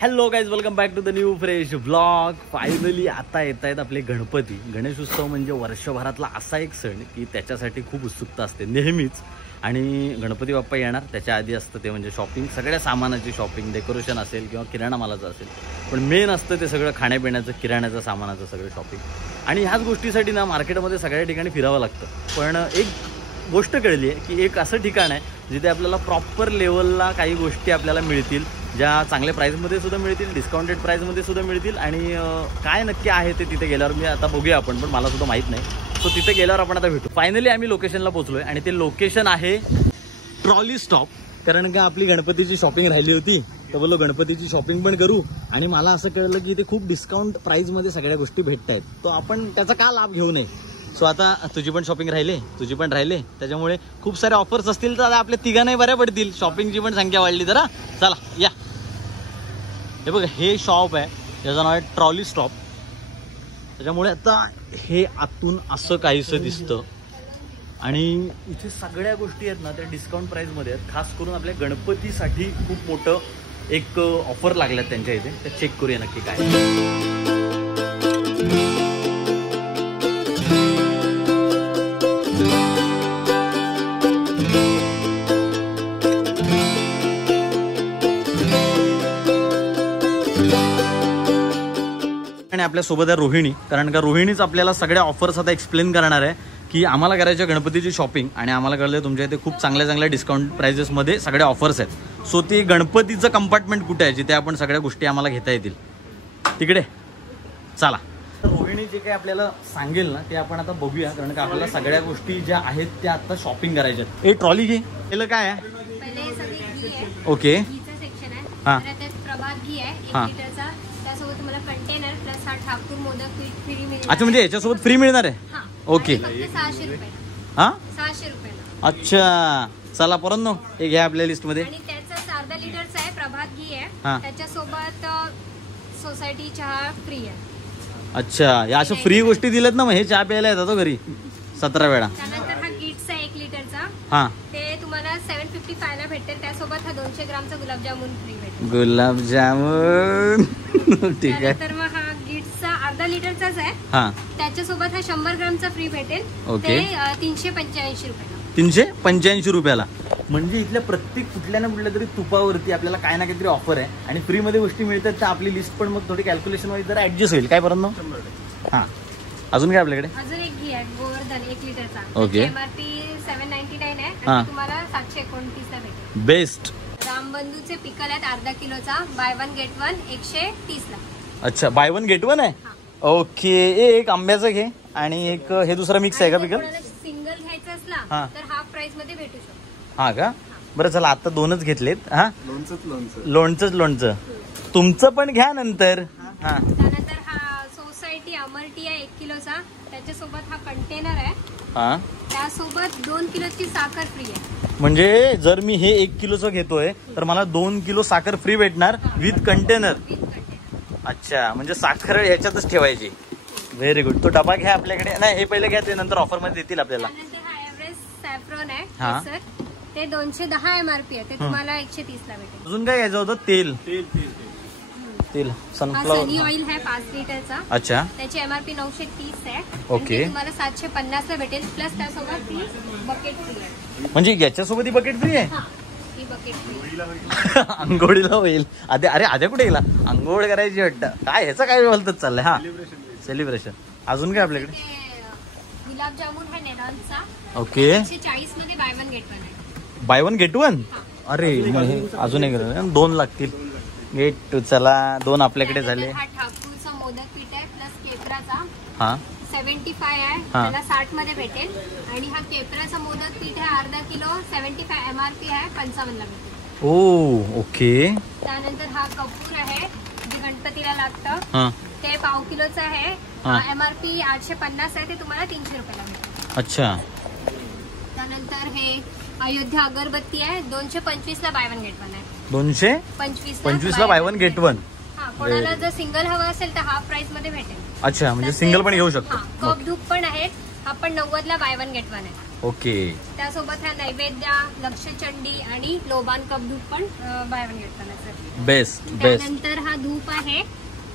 Hello guys, welcome back to the new fresh blog. Finally आता येत आहेत आपले गणपती. गणेश उत्सव म्हणजे वर्षभरातला असा एक सण की त्याच्यासाठी खूप उत्सुकता असते नेहमीच. आणि गणपती बाप्पा येणार त्याच्या आधी असतं ते म्हणजे शॉपिंग, सगळ्या सामानाची शॉपिंग, डेकोरेशन असेल किंवा किराणा मालाचं असेल, पण मेन असतं ते सगळं खाण्यापिण्याचं, किराण्याचं सामानाचं सगळं शॉपिंग. आणि ह्याच गोष्टीसाठी ना मार्केटमध्ये सगळ्या ठिकाणी फिरावं लागतं. पण एक गोष्ट कळली आहे की एक असं ठिकाण आहे जिथे आपल्याला प्रॉपर लेवलला काही गोष्टी आपल्याला मिळतील, ज्या चांगल्या प्राईजमध्ये सुद्धा मिळतील, डिस्काउंटेड प्राईजमध्ये सुद्धा मिळतील. आणि काय नक्की आहे ते तिथे गेल्यावर मी आता बघूया आपण, पण मला सुद्धा माहीत नाही. सो तिथे गेल्यावर आपण आता भेटू. फायनली आम्ही लोकेशनला पोहोचलोय आणि ते लोकेशन आहे ट्रॉली स्टॉप. कारण का आपली गणपतीची शॉपिंग राहिली होती तर बोललो गणपतीची शॉपिंग पण करू. आणि मला असं कळलं की इथे खूप डिस्काउंट प्राईजमध्ये सगळ्या गोष्टी भेटत आहेत, तो आपण त्याचा का लाभ घेऊ नये. सो आता तुझी पण शॉपिंग राहिले, तुझी पण राहिले, त्याच्यामुळे खूप सारे ऑफर्स असतील तर आपल्या तिघांनाही बऱ्या पडतील. शॉपिंगची पण संख्या वाढली तर चला या. हे बघा, हे शॉप आहे ज्याचं नाव आहे ट्रॉली स्टॉप. त्याच्यामुळे आता हे आतून असं काहीसं दिसतं आणि इथे सगळ्या गोष्टी आहेत ना त्या डिस्काउंट प्राईजमध्ये आहेत. खास करून आपल्या गणपतीसाठी खूप मोठं एक ऑफर लागल्यात त्यांच्या इथे. ते चेक करूया नक्की काय. आणि आपल्यासोबत आहे रोहिणी. कारण का रोहिणीच आपल्याला सगळ्या ऑफर्स आता एक्सप्लेन करणार आहे की आम्हाला करायच्या गणपतीची शॉपिंग. आणि आम्हाला कळलं तुमच्या इथे खूप चांगल्या चांगल्या डिस्काउंट प्राइजेसमध्ये सगळ्या ऑफर्स आहेत. सो ते गणपतीचं कंपार्टमेंट कुठे आहे जिथे आपण सगळ्या गोष्टी आम्हाला घेता येतील, तिकडे चला. तर रोहिणी जे काही आपल्याला सांगेल ना ते आपण आता बघूया. कारण का आपल्याला सगळ्या गोष्टी ज्या आहेत त्या आता शॉपिंग करायच्या आहेत. हे ट्रॉली घे. केलं काय आहे? ओके हां हां. अच्छा, म्हणजे याच्यासोबत फ्री मिळणार आहे. ओके हां 600 रुपये. अच्छा चला परत हे घ्या आपल्या लिस्ट मध्ये. आणि त्याचं अर्धा लिटरचं आहे, प्रभात घी आहे. त्याच्यासोबत सोसायटी चहा फ्री आहे. अच्छा, या अशा फ्री गोष्टी दिल्यात ना, मग हे चहा प्यायला येतात घरी 17 वेळा. त्यानंतर हा गिट्स आहे 1 लिटरचा. हा, ते तुम्हाला 755 ला भेटेल. त्यासोबत हा 200 ग्रामचा गुलाबजामुन फ्री भेटेल. गुलाबजामुन ठीक आहे. तर मग हा गिट्सचा अर्धा लिटरचाच आहे. हा, त्याच्यासोबत हा 100 ग्रामचा फ्री भेटेल. ओके. ते 385 रुपयाला. 385 रुपयाला. म्हणजे इथल्या प्रत्येक कुठल्या ना कुठल्या तरी तुपावरती आपल्याला काय ना काहीतरी ऑफर आहे आणि फ्री मध्ये गोष्टी मिळतात. तर आपली लिस्ट पण मग थोडी कॅल्क्युलेशन मध्ये जरा ऍडजस्ट होईल. काय परत हा, अजून काय आपल्याकडे? अजून एक घी आहे गोवर्धन 1 लिटरचा. ओके. MRP 799 आहे आणि तुम्हाला 729 ला भेटेल. बेस्ट. रामबंधूचे पिकल आहेत अर्धा किलोचा. बाय 1 गेट 1 130 ला. अच्छा, बाय 1 गेट 1 आहे. ओके. एक आंब्याचं घे आणि एक हे दुसरा मिक्स आहे का पिकल? सिंगल घ्यायचं असला तर हाफ प्राइस मध्ये भेटू शकतो. हा का? बरं चला, आता 2च घेतलेत. हा, लोणचं तुमचं पण घ्या नंतर. हा, त्यानंतर हा सोसायटी अमरटी आहे 1 किलोचा. त्याच्यासोबत हा कंटेनर आहे. हा, त्यासोबत 2 किलोची साखर फ्री आहे. म्हणजे जर मी हे 1 किलोचं घेतोय तर मला 2 किलो साखर फ्री भेटणार विथ कंटेनर. अच्छा, म्हणजे साखर ह्याच्यातच ठेवायची. Very good. तो डबा घ्या आपल्याकडे. नाही, हे पहिले घ्या, ते नंतर ऑफर मध्ये देतील आपल्याला. त्यानंतर हा एव्हरेस्ट सॅफ्रॉन आहे सर. ते 210 MRP आहे. ते तुम्हाला 130 ला भेटेल. अजून काय घ्यायचं होतं? तेल सनफ्लॉवर. सनी ऑइल आहे 5 लिटरचा. अच्छा, त्याची MRP 930 आहे. ओके. तुम्हाला 750 ला भेटेल. प्लस त्यासोबत ही बकेट फ्री आहे. म्हणजे याच्यासोबत ही बकेट फ्री आहे. ही बकेट फ्री. अंघोळीला होईल. अरे आद्या कुठे गेला? अंघोळ करायची वाटतं. काय ह्याचं काय बोलतात चाललंय? हा, सेलिब्रेशन. अजून काय आपल्याकडे? गुलाबजामुन आहे नेरॉनचा. ओके. 140 मध्ये बाय 1 गेट 1 आहे. Buy 1 get 1. अरे अजून एक 2 लागतील. गेट 2. चला, 2 आपल्याकडे झाले. हा ठाकूरचा मोदक पीठ आहे प्लस केपराचा. हा, 75 आहे. त्याला 60 मध्ये भेटेल. आणि हा केपराचा मोदक पीठ आहे अर्धा किलो. 75 MRP आहे. 55 ला भेटेल. ओ ओके. त्यानंतर हा कपूर आहे जे गणपतीला लागतं. हा, ते पाव किलोचं आहे. MRP 850 आहे. ते तुम्हाला 300 रुपयाला भेटेल. अच्छा. त्यानंतर हे अयोध्या अगरबत्ती आहे 225 ला बाय 1 गेट 1 आहे. 225 ला बाय 1 गेट 1. कोणाला जर सिंगल हवं असेल तर हाफ प्राइस मध्ये भेटेल. अच्छा, म्हणजे सिंगल पण घेऊ शकतो. कप धूप पण आहेत. हा पण 90 ला बाय 1 गेट 1 आहे. ओके. त्यासोबत हा नैवेद्य, लक्षचंडी आणि लोबान कप धूप पण बाय 1 गेट 1 आहे. बेस्ट. त्यानंतर हा आहे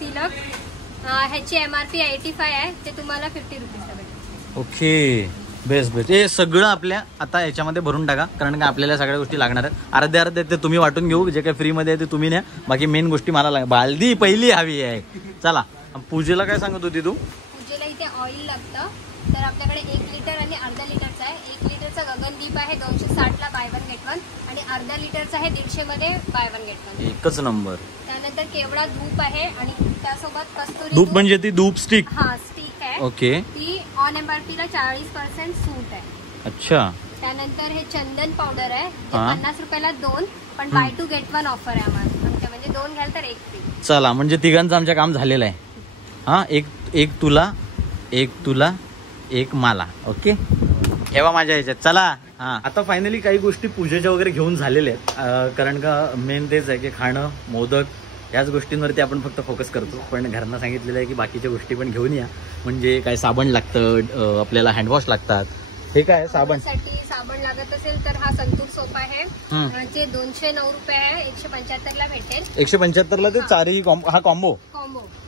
तिलक, ह्याची MRP 85 आहे, ते तुम्हाला 50 रुपीजला भेटेल. Okay, best best. हे सगळं आपल्या आता याच्यामध्ये भरून टाका, कारण का आपल्याला सगळ्या गोष्टी लागणार आहेत. अर्धे ते तुम्ही वाटून घेऊ, जे काही फ्रीमध्ये आहे ते तुम्ही न्या. बाकी मेन गोष्टी मला बालदी पहिली हवी आहे. चला, पूजेला काय सांगत होती तू? पूजेला इथे ऑइल लागतं, तर आपल्याकडे 1 लिटर आणि अर्धा लिटरचा आहे. 1 लिटरचा गगनदीप आहे 260ला बाय वन गेट वन, आणि अर्धा लिटरचा आहे 150 मध्ये बाय वन गेट वन. एकच नंबर. त्यानंतर केवढा धूप आहे, आणि त्यासोबत कस्तुरी धूप म्हणजे ती धूप स्टिक. हा स्टिक आहे. ओके. ती ऑन MRP ला 40% सूट आहे. अच्छा. त्यानंतर हे चंदन पावडर आहे, ते हा. 50 रुपयाला 2, पण बाय 2 गेट 1 ऑफर आहे आम्हाला. म्हणजे 2 घ्याल तर 1 फ्री. चला, म्हणजे तिघांचं आमच्या काम झालेलं आहे. हा, एक तुला, एक तुला, एक मला. ओके, ठेवा माझ्या ह्याच्यात. चला. हा, आता फायनली काही गोष्टी पूजेच्या वगैरे घेऊन झालेल्या आहेत, कारण का मेन तेच आहे की खाणं, मोदक याच गोष्टींवरती आपण फक्त फोकस करतो. पण घरांना सांगितलेलं आहे की बाकीच्या गोष्टी पण घेऊन या. म्हणजे काय साबण लागतं, आपल्याला हँडवॉश लागतात. हे काय साबण? साठी साबण लागत असेल तर हा संतूर सोप आहे, जे 209 रुपये आहे, 175ला भेटेल. 175ला ते चारही हा कॉम्बो.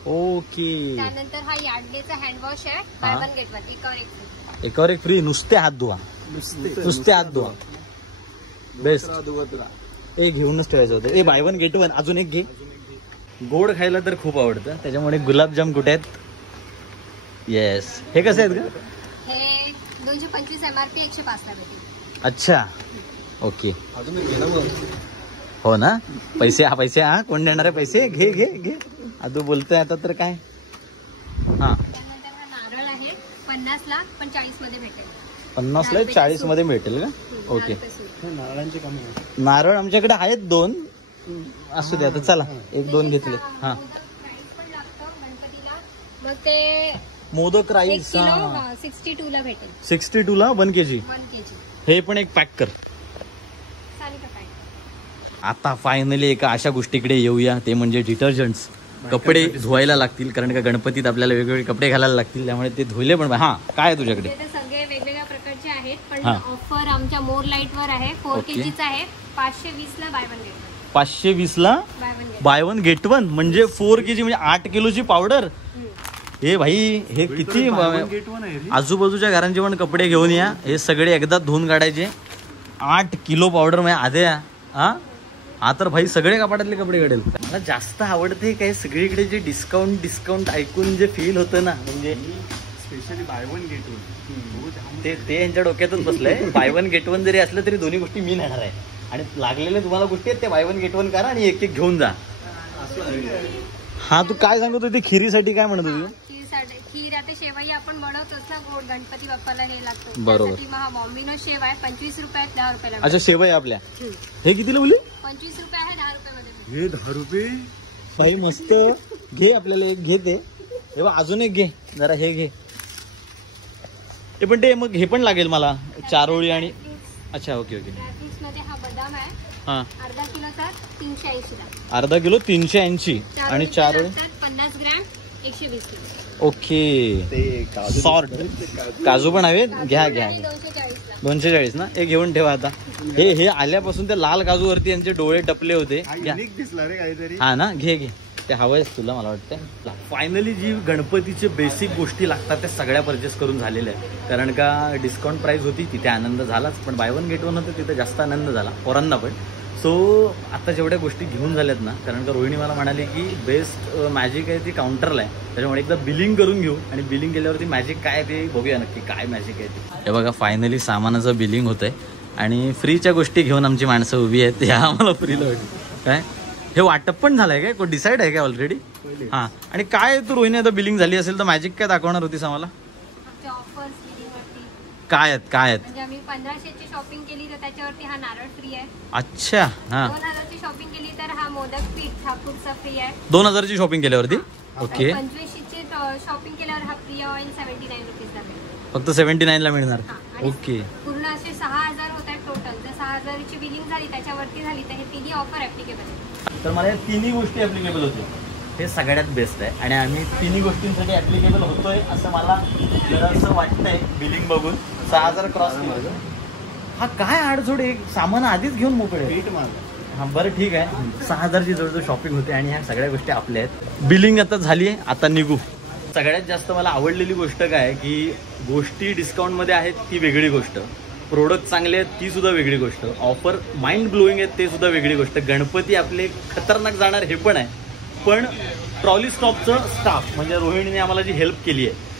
ओके. त्यानंतर हा यार्डलेचा हँडवॉश आहे, बाय वन गेट वन, एकावर एक फ्री. नुसते हात धुवा, नुसते हात धुवा. बेस्ट. हे घेऊनच ठेवायचं होतं. ए, बाय वन गेट वन. अजून एक घे. गोड खायला तर खूप आवडतं, त्याच्यामुळे गुलाबजाम कुठे आहेत? येस. हे कसे आहेत का? हे 225 MRP 105ला भेटेल. अच्छा, ओके. हो ना. पैसे हा कोण देणार आहे पैसे? घे घे घे. तू बोलतोय आता तर काय. हा, त्यानंतर हा नारळ आहे 50ला, पण 40 मध्ये भेटेल. 50ला 40 मध्ये भेटेल का? ओके. नारळांची कमी आहे. नारळ आमच्याकडे आहेत 2. असू दे आता. चला, 1-2 घेतले. हा, पण लागतं गणपतीला. मग ते मोदक 1 राईस किलो 62ला भेटेल. 62ला 1 kg. 1 kg. हे पण एक पॅक कर. चालेल का काय? आता फायनली एका अशा गोष्टीकडे येऊया, ते म्हणजे डिटर्जंट्स. कपडे धुवायला लागतील, कारण का गणपतीत आपल्याला वेगवेगळे कपडे घालायला लागतील, त्यामुळे ते धुले पण. हा, काय आहे तुझ्याकडे? ते सगळे वेगवेगळ्या प्रकारचे आहेत, पण हा. ऑफर आमच्या मोर लाईट वर आहे. 4 ओके. kgचा आहे, 520ला बाय वन गेट वन. 520ला बाय वन गेट वन, म्हणजे 4 kg म्हणजे 8 किलोची पावडर. हे भाई, हे किती आजूबाजूच्या घरांचे पण कपडे घेऊन या. हे सगळे एकदा धुवून काढायचे. 8 किलो पावडर म्हणजे आद्या. हा तर भाई सगळे कपाटातले कपडे काढेल. मला जास्त आवडते काय, सगळीकडे जे डिस्काउंट ऐकून जे फील होतं ना, म्हणजे specially bye one get one. ते यांच्या डोक्यातच बसलंय. बाय वन गेट वन जरी असलं तरी दोन्ही गोष्टी मी नेणार आहे, आणि लागलेले तुम्हाला गोष्टी आहेत ते बाय वन गेट वन करा आणि एक एक घेऊन जा. हा, तू काय सांगत होती खिरीसाठी? काय म्हणत होती? खीर आता शेवई आपण बनवतोच ना गोड, गणपती बाप्पाला हे लागतं. बरोबर. त्यासाठी हा बॉम्बिनो शेव आहे 25 रुपयात 10 रुपयाला. अच्छा, शेवई आपल्या. हे कितीला बोलली? 25 रुपये आहे, 10 रुपयामध्ये. हे 10 रुपये. भाई मस्त. घे, आपल्याला एक घे. ते हे बघ, अजून एक घे जरा. हे घे. हे पण ते मग हे पण लागेल मला, चारोळी आणि. अच्छा, ओके ओके. ड्रायफ्रुट्स मध्ये हा बदाम आहे, हा, अर्धा किलोचा 380ला. अर्धा किलो 380 आणि चारोळी 50 ग्रॅम 120 किलो. ओके. ते सॉर्ट काजू पण हवेत. घ्या घ्या. 240ला. 240 ना. हे घेऊन ठेवा आता. हे आल्यापासून त्या लाल काजूवरती यांचे डोळे टपले होते. घ्या. दिसला रे काहीतरी. हा ना, घे घे. ते हवंयच तुला, मला वाटतं. फायनली जी गणपतीचे बेसिक गोष्टी लागतात त्या सगळ्या परचेस करून झालेल्या आहेत, कारण का डिस्काउंट प्राइस होती तिथे आनंद झालाच, पण बाय वन गेट वन होतं तिथे जास्त आनंद झाला पोरांना पण. सो आता जेवढ्या गोष्टी घेऊन झाल्यात ना, कारण का रोहिणी मला म्हणाली की बेस्ट मॅजिक आहे ती काउंटरला आहे, त्याच्यामुळे एकदा बिलिंग करून घेऊ, आणि बिलिंग केल्यावरती मॅजिक काय ते बघूया नक्की काय मॅजिक आहे ते. हे बघा, फायनली सामानाचं बिलिंग होतंय आणि फ्रीच्या गोष्टी घेऊन आमची माणसं उभी आहेत. ह्या आम्हाला फ्रीला भेटली. काय हे वाटप पण झालंय काय? कोण डिसाईड आहे काय ऑलरेडी? हा. आणि काय तू रोहिणी आता बिलिंग झाली असेल तर मॅजिक काय दाखवणार होतीस आम्हाला? काय आहेत काय आहेत? म्हणजे आम्ही 1500ची शॉपिंग केली तर त्याच्यावरती हा नारळ फ्री आहे. अच्छा. हा. 2000ची शॉपिंग केली तर हा मोदक पीठ ठाकूरचा फ्री आहे. 2000ची शॉपिंग केल्यावरती. ओके. 2500ची शॉपिंग केल्यावर हा फ्री ऑइल 79 रुपीजला मिळेल. फक्त 79ला मिळणार. ओके. पूर्ण असे 6000 होत आहेत टोटल. जर 6000ची बिलिंग झाली त्याच्यावरती झाली तर हे तिन्ही ऑफर ऍप्लिकेबल आहे. तर मला या तिन्ही गोष्टी ऍप्लिकेबल होते, हे सगळ्यात बेस्ट आहे. आणि आम्ही तिन्ही गोष्टींसाठी ऍप्लिकेबल होतोय असं मला जरासं वाटतंय बिलिंग बघून. 6000 क्रॉस केलं. हा काय अडचण, एक सामान आधीच घेऊन मोकळे. पीठ माल हा बरं ठीक आहे. 6,000ची जवळजवळ शॉपिंग होते आणि ह्या सगळ्या गोष्टी आपल्या आहेत. बिलिंग आता झाली आहे, आता निघू. सगळ्यात जास्त मला आवडलेली गोष्ट काय की गोष्टी डिस्काउंटमध्ये आहेत ती वेगळी गोष्ट, प्रोडक्ट चांगले आहेत ती सुद्धा वेगळी गोष्ट, ऑफर माइंड ब्लोईंग आहेत ते सुद्धा वेगळी गोष्ट. गणपती आपले खतरनाक जाणार हे पण आहे, पण ट्रॉली स्टॉपचं स्टाफ म्हणजे रोहिणीने आम्हाला जी हेल्प केली आहे,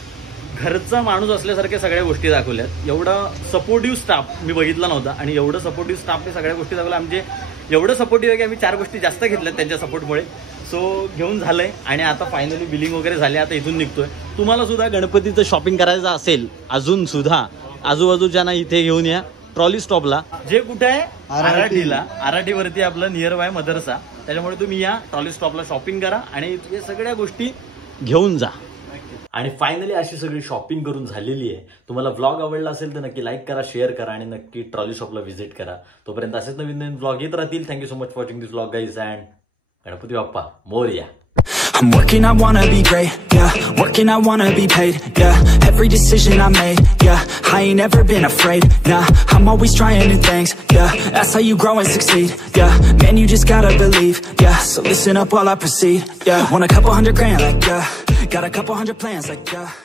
घरचा माणूस असल्यासारख्या सगळ्या गोष्टी दाखवल्यात. एवढा सपोर्टिव्ह स्टाफ मी बघितला नव्हता आणि एवढं सपोर्टिव्ह स्टाफने सगळ्या गोष्टी दाखवल्या. आमचे एवढं सपोर्टिव्ह आहे की आम्ही 4 गोष्टी जास्त घेतल्यात त्यांच्या सपोर्टमुळे. सो घेऊन झालंय आणि आता फायनली बिलिंग वगैरे झाले. आता इथून निघतोय. तुम्हाला सुद्धा गणपतीचं शॉपिंग करायचं असेल अजून सुद्धा आजूबाजूच्या ना इथे घेऊन या ट्रॉली स्टॉपला, जे कुठे आहे आराठीला. आराठीवरती आपलं नियर बाय मदरसा. त्याच्यामुळे तुम्ही या ट्रॉली स्टॉपला शॉपिंग करा आणि या सगळ्या गोष्टी घेऊन जा. आणि फायनली अशी सगळी शॉपिंग करून झालेली आहे. तुम्हाला व्लॉग आवडला असेल तर नक्की लाईक करा, शेअर करा आणि नक्की ट्रॉली शॉपला व्हिजिट करा. तोपर्यंत असेच नवीन नवीन व्लॉग येत राहतील. Thank you so much for watching this vlog guys and Ganpati Bappa Morya. I'm working, I wanna be great, yeah. Working, I wanna be paid, yeah. Every decision I made, yeah. I ain't never been afraid, nah. I'm always trying new things, yeah. That's how you grow and succeed, yeah. Man, you just gotta believe, yeah. So listen up while I proceed, yeah. Want a couple $100 grand, like, yeah. Got a couple hundred plans, like, yeah.